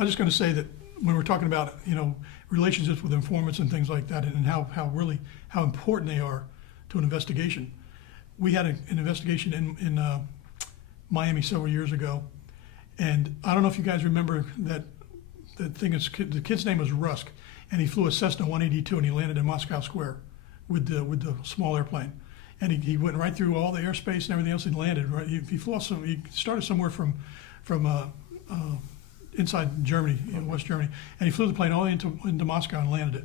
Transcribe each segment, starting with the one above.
I was just going to say that when we're talking about, relationships with informants and things like that, and how important they are to an investigation. We had an investigation in Miami several years ago, and I don't know if you guys remember that the kid's name was Rusk, and he flew a Cessna 182 and he landed in Moscow Square with the small airplane, and he went right through all the airspace and everything else and landed right. He flew off he started somewhere from inside Germany, in West Germany, and he flew the plane all the way into Moscow and landed it.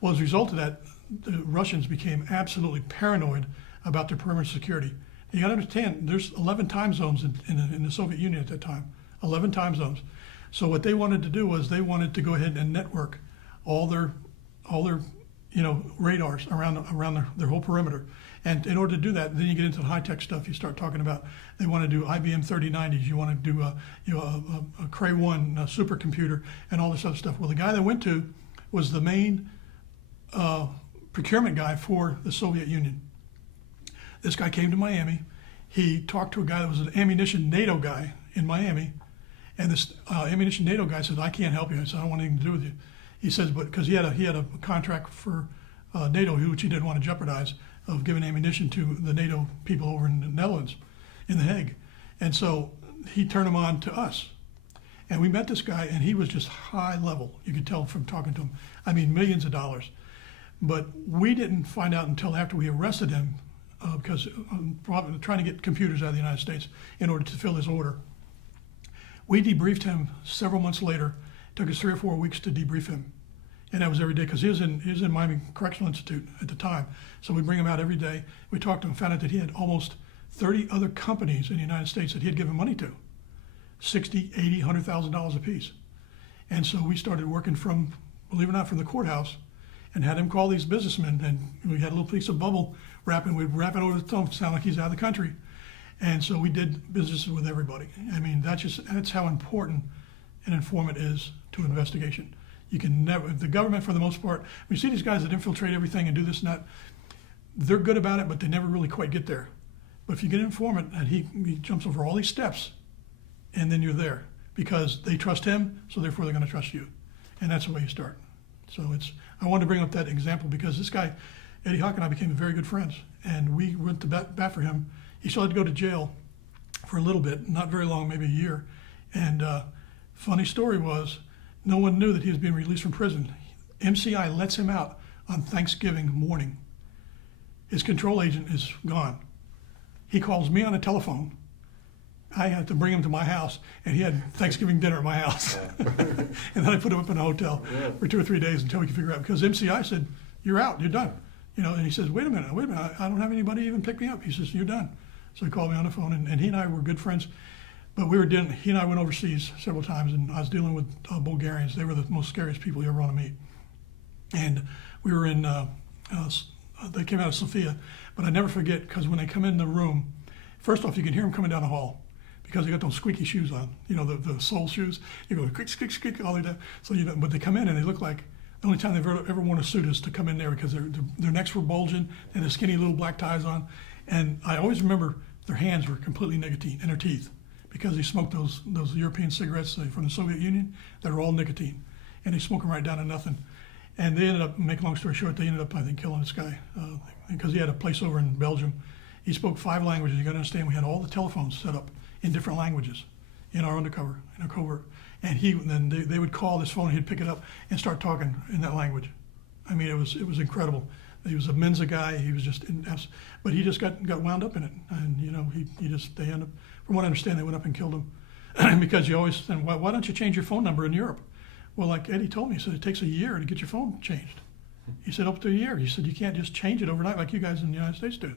Well, as a result of that, the Russians became absolutely paranoid about their perimeter security. You got to understand, there's 11 time zones in the Soviet Union at that time, 11 time zones. So what they wanted to do was they wanted to go ahead and network all their radars around their whole perimeter. And in order to do that, then you get into the high-tech stuff. You start talking about they want to do IBM 3090s. You want to do a Cray 1 supercomputer and all this other stuff. Well, the guy that went to was the main procurement guy for the Soviet Union. This guy came to Miami. He talked to a guy that was an ammunition NATO guy in Miami, and this ammunition NATO guy said, "I can't help you." I said, "I don't want anything to do with you." He says, "But because he had a contract for NATO, which he didn't want to jeopardize, of giving ammunition to the NATO people over in the Netherlands, in The Hague." And so he turned him on to us. And we met this guy, and he was just high level. You could tell from talking to him. I mean, millions of dollars. But we didn't find out until after we arrested him, because trying to get computers out of the United States in order to fill his order. We debriefed him several months later. It took us 3 or 4 weeks to debrief him. And that was every day, because he was in Miami Correctional Institute at the time. So we bring him out every day. We talked to him, found out that he had almost 30 other companies in the United States that he had given money to, $60,000, $80,000, $100,000 a piece. And so we started working from, believe it or not, from the courthouse, and had him call these businessmen. And we had a little piece of bubble wrapping. We'd wrap it over the phone to sound like he's out of the country. And so we did business with everybody. I mean, that's how important an informant is to an investigation. You can never, the government for the most part, we see these guys that infiltrate everything and do this and that, they're good about it, but they never really quite get there. But if you get an informant and he jumps over all these steps, and then you're there, because they trust him, so therefore they're gonna trust you. And that's the way you start. So I wanted to bring up that example because this guy, Eddie Hawk, and I became very good friends, and we went to bat for him. He still had to go to jail for a little bit, not very long, maybe a year. And funny story was, no one knew that he was being released from prison. MCI lets him out on Thanksgiving morning. His control agent is gone. He calls me on the telephone. I had to bring him to my house, and he had Thanksgiving dinner at my house. And then I put him up in a hotel for 2 or 3 days until we could figure out, because MCI said, "You're out, you're done." And he says, wait a minute, I don't have anybody even pick me up. He says, "You're done." So he called me on the phone, and he and I were good friends. But he and I went overseas several times, and I was dealing with Bulgarians. They were the most scariest people you ever want to meet. And we were in, they came out of Sofia, but I never forget, because when they come in the room, first off, you can hear them coming down the hall, because they got those squeaky shoes on, the sole shoes. You go squeak, squeak, squeak, all the way down. So, but they come in and they look like, the only time they've ever worn a suit is to come in there, because their necks were bulging and their skinny little black ties on. And I always remember their hands were completely nicotine, and their teeth, because they smoked those European cigarettes from the Soviet Union that are all nicotine, and they smoke them right down to nothing. And they ended up, make a long story short, they ended up, I think, killing this guy because he had a place over in Belgium. He spoke 5 languages. You got to understand, we had all the telephones set up in different languages in our undercover, in our covert. And then they would call this phone, he'd pick it up and start talking in that language. I mean, it was incredible. He was a Mensa guy. He was just, but he just got wound up in it. And they ended up, from what I understand, they went up and killed him because you always said, why don't you change your phone number in Europe? Well, like Eddie told me, he said it takes a year to get your phone changed. He said up to a year. He said you can't just change it overnight like you guys in the United States do.